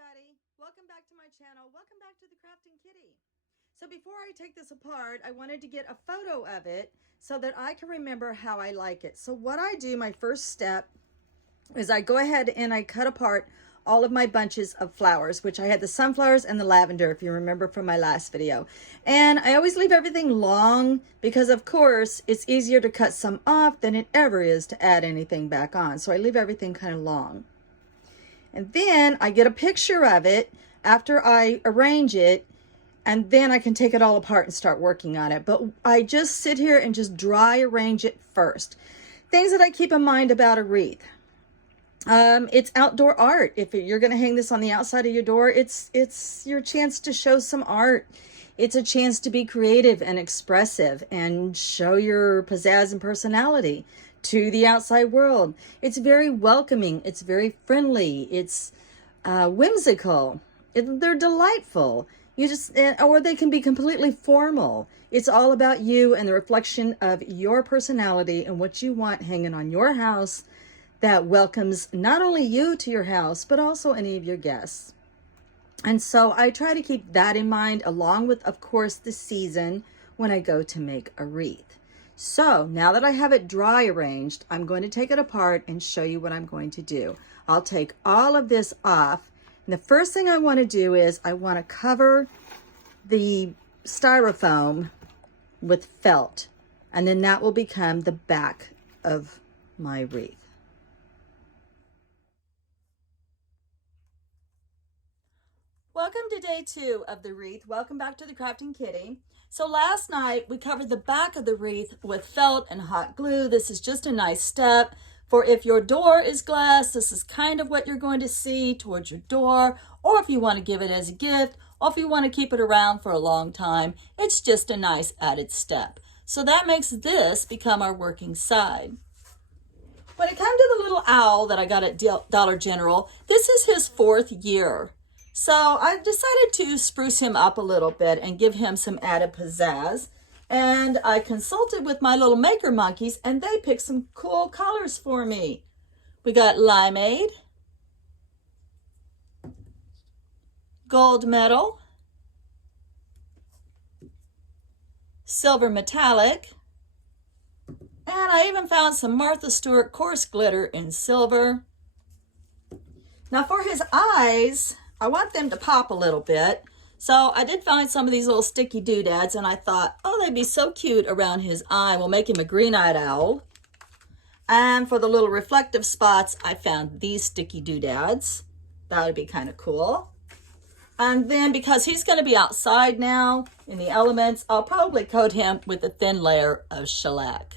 everybody. Welcome back to my channel. Welcome back to the Krafting Kitty. So before I take this apart, I wanted to get a photo of it so that I can remember how I like it. So what I do, my first step, is I go ahead and I cut apart all of my bunches of flowers, which I had the sunflowers and the lavender, if you remember from my last video. And I always leave everything long because, of course, it's easier to cut some off than it ever is to add anything back on. So I leave everything kind of long. And then I get a picture of it after I arrange it, and then I can take it all apart and start working on it. But I just sit here and just dry arrange it first. Things that I keep in mind about a wreath. It's outdoor art. If you're going to hang this on the outside of your door, it's your chance to show some art. It's a chance to be creative and expressive and show your pizzazz and personality to the outside world. It's very welcoming. It's very friendly. It's whimsical. They're delightful. Or they can be completely formal. It's all about you and the reflection of your personality and what you want hanging on your house that welcomes not only you to your house, but also any of your guests. And so I try to keep that in mind, along with, of course, the season when I go to make a wreath. So now that I have it dry arranged, I'm going to take it apart and show you what I'm going to do. I'll take all of this off. And the first thing I want to do is I want to cover the styrofoam with felt. And then that will become the back of my wreath. Welcome to day 2 of the wreath. Welcome back to the Krafting Kitty. So last night we covered the back of the wreath with felt and hot glue. This is just a nice step for if your door is glass, this is kind of what you're going to see towards your door, or if you want to give it as a gift, or if you want to keep it around for a long time, it's just a nice added step. So that makes this become our working side. When it comes to the little owl that I got at Dollar General, this is his 4th year. So I decided to spruce him up a little bit and give him some added pizzazz. And I consulted with my little maker monkeys and they picked some cool colors for me. We got limeade, gold metal, silver metallic, and I even found some Martha Stewart coarse glitter in silver. Now for his eyes, I want them to pop a little bit. So I did find some of these little sticky doodads and I thought, oh, they'd be so cute around his eye. We'll make him a green-eyed owl. And for the little reflective spots, I found these sticky doodads. That would be kind of cool. And then because he's going to be outside now in the elements, I'll probably coat him with a thin layer of shellac.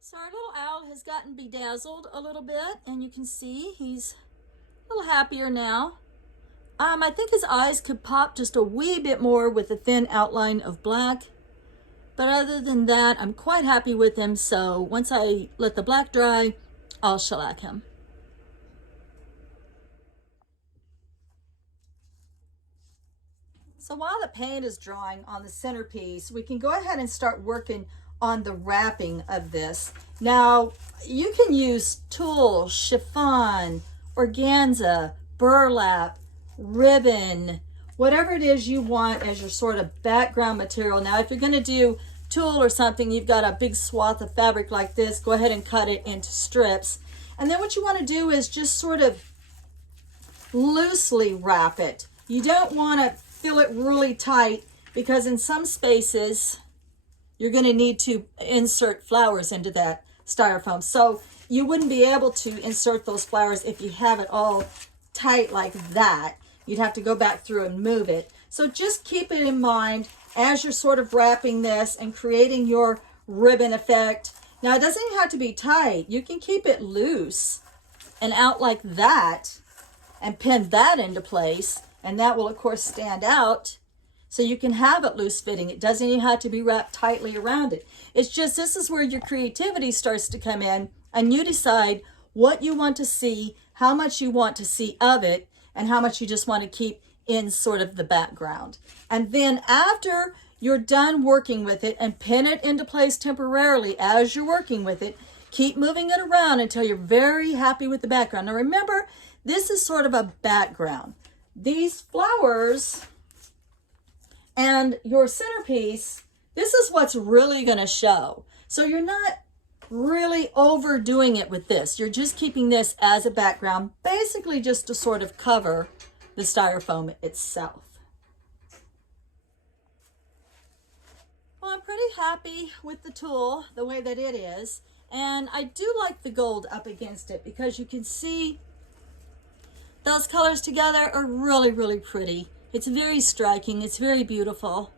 So our little owl has gotten bedazzled a little bit, and you can see he's a little happier now. I think his eyes could pop just a wee bit more with a thin outline of black. But other than that, I'm quite happy with him. So once I let the black dry, I'll shellac him. So while the paint is drying on the centerpiece, we can go ahead and start working on the wrapping of this. Now, you can use tulle, chiffon, organza, burlap, ribbon, whatever it is you want as your sort of background material. Now, if you're going to do tulle or something, you've got a big swath of fabric like this, go ahead and cut it into strips. And then what you want to do is just sort of loosely wrap it. You don't want to fill it really tight because in some spaces, you're going to need to insert flowers into that styrofoam. So you wouldn't be able to insert those flowers if you have it all tight like that. You'd have to go back through and move it. So just keep it in mind as you're sort of wrapping this and creating your ribbon effect. Now, it doesn't even have to be tight. You can keep it loose and out like that and pin that into place. And that will, of course, stand out. So you can have it loose fitting. It doesn't even have to be wrapped tightly around it. It's just this is where your creativity starts to come in and you decide what you want to see, how much you want to see of it, and how much you just want to keep in sort of the background. And then after you're done working with it and pin it into place temporarily as you're working with it, Keep moving it around until you're very happy with the background. Now remember, this is sort of a background. These flowers and your centerpiece, this is what's really going to show. So you're not really overdoing it with this. You're just keeping this as a background, basically just to sort of cover the styrofoam itself. Well, I'm pretty happy with the tool the way that it is, and I do like the gold up against it because you can see those colors together are really, really pretty. It's very striking. It's very beautiful.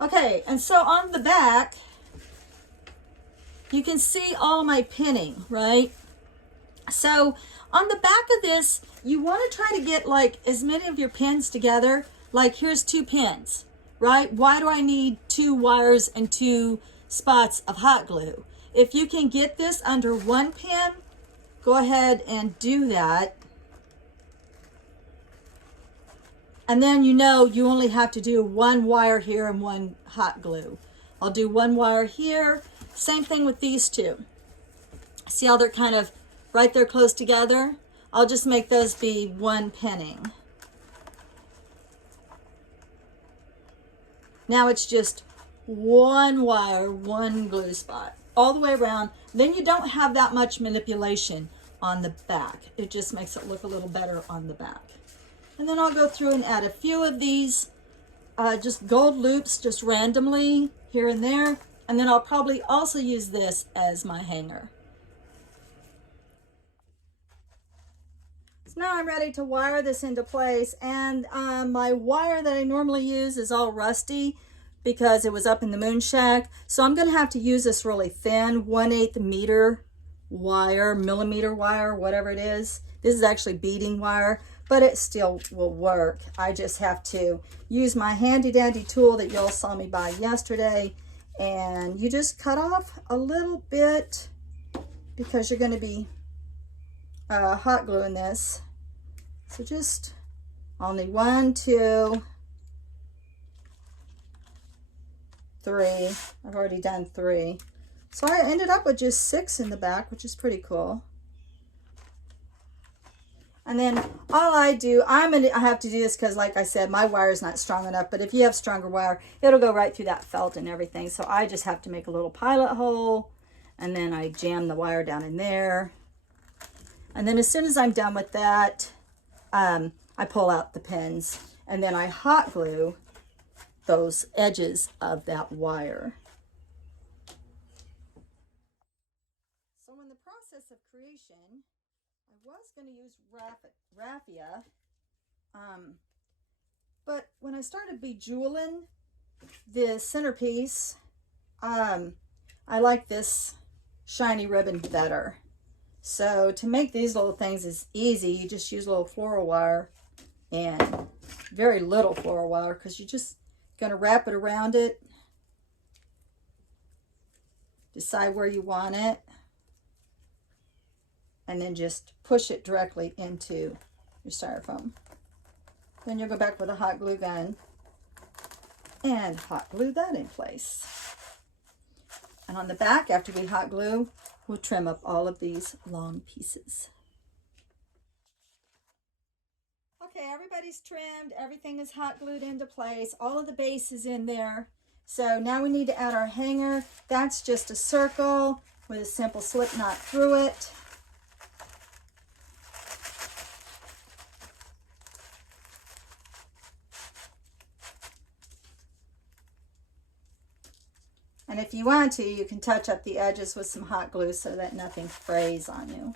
Okay, and so on the back, you can see all my pinning, right? So on the back of this, you want to try to get like as many of your pins together. Like here's 2 pins, right? Why do I need 2 wires and 2 spots of hot glue? If you can get this under 1 pin, go ahead and do that. And then you know you only have to do 1 wire here and 1 hot glue. I'll do 1 wire here. Same thing with these 2. See how they're kind of right there close together? I'll just make those be 1 pinning. Now it's just 1 wire, 1 glue spot all the way around. Then you don't have that much manipulation on the back. It just makes it look a little better on the back. And then I'll go through and add a few of these just gold loops just randomly here and there. And then I'll probably also use this as my hanger. So now I'm ready to wire this into place. And my wire that I normally use is all rusty because it was up in the moon shack. So I'm going to have to use this really thin 1/8 meter wire, millimeter wire, whatever it is. This is actually beading wire, but it still will work. I just have to use my handy dandy tool that y'all saw me buy yesterday. And you just cut off a little bit because you're going to be hot gluing this. So just only 1, 2, 3. I've already done 3. So I ended up with just 6 in the back, which is pretty cool. And then all I do, I have to do this because like I said, my wire is not strong enough, but if you have stronger wire, it'll go right through that felt and everything. So I just have to make a little pilot hole and then I jam the wire down in there. And then as soon as I'm done with that, I pull out the pins and then I hot glue those edges of that wire. So in the process of creation, I was going to use raffia, but when I started bejeweling the centerpiece, I like this shiny ribbon better. So to make these little things is easy. You just use a little floral wire and very little floral wire because you're just going to wrap it around it. Decide where you want it. And then just push it directly into your styrofoam. Then you'll go back with a hot glue gun and hot glue that in place. And on the back, after we hot glue, we'll trim up all of these long pieces. Okay, everybody's trimmed. Everything is hot glued into place. All of the base is in there. So now we need to add our hanger. That's just a circle with a simple slip knot through it. And if you want to, you can touch up the edges with some hot glue so that nothing frays on you.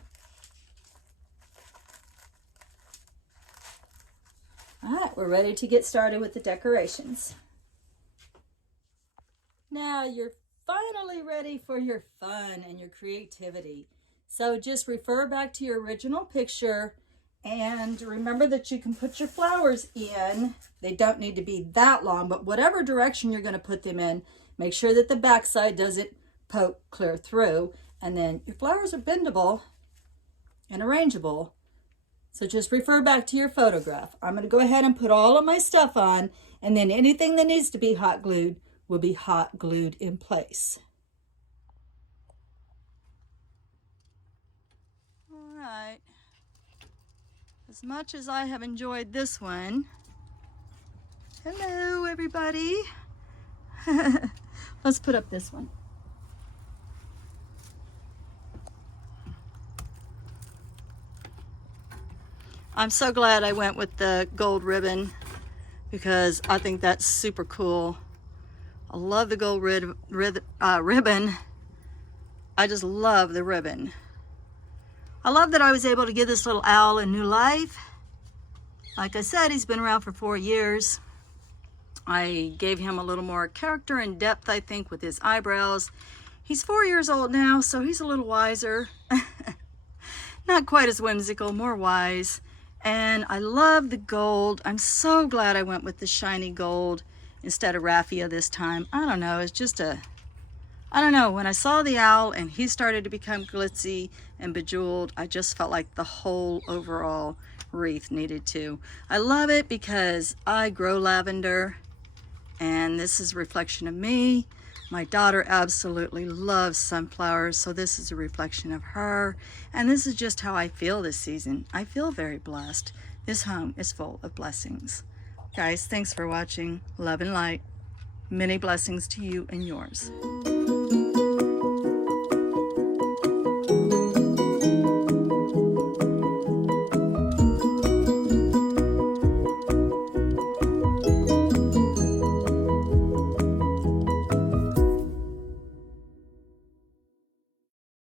All right, we're ready to get started with the decorations. Now you're finally ready for your fun and your creativity. So just refer back to your original picture and remember that you can put your flowers in. They don't need to be that long, but whatever direction you're going to put them in, make sure that the backside doesn't poke clear through. And then your flowers are bendable and arrangeable. So just refer back to your photograph. I'm going to go ahead and put all of my stuff on, and then anything that needs to be hot glued will be hot glued in place. right. As much as I have enjoyed this one, hello everybody. Let's put up this one. I'm so glad I went with the gold ribbon because I think that's super cool. I love the gold ribbon. I just love the ribbon. I love that I was able to give this little owl a new life. Like I said, he's been around for 4 years. I gave him a little more character and depth, I think, with his eyebrows. He's 4 years old now, so he's a little wiser. Not quite as whimsical, more wise. And I love the gold. I'm so glad I went with the shiny gold instead of raffia this time. I don't know, it's just I don't know, when I saw the owl and he started to become glitzy and bejeweled, I just felt like the whole overall wreath needed to. I love it because I grow lavender, and this is a reflection of me. My daughter absolutely loves sunflowers, so this is a reflection of her. And this is just how I feel this season. I feel very blessed. This home is full of blessings. Guys, thanks for watching. Love and light. Many blessings to you and yours.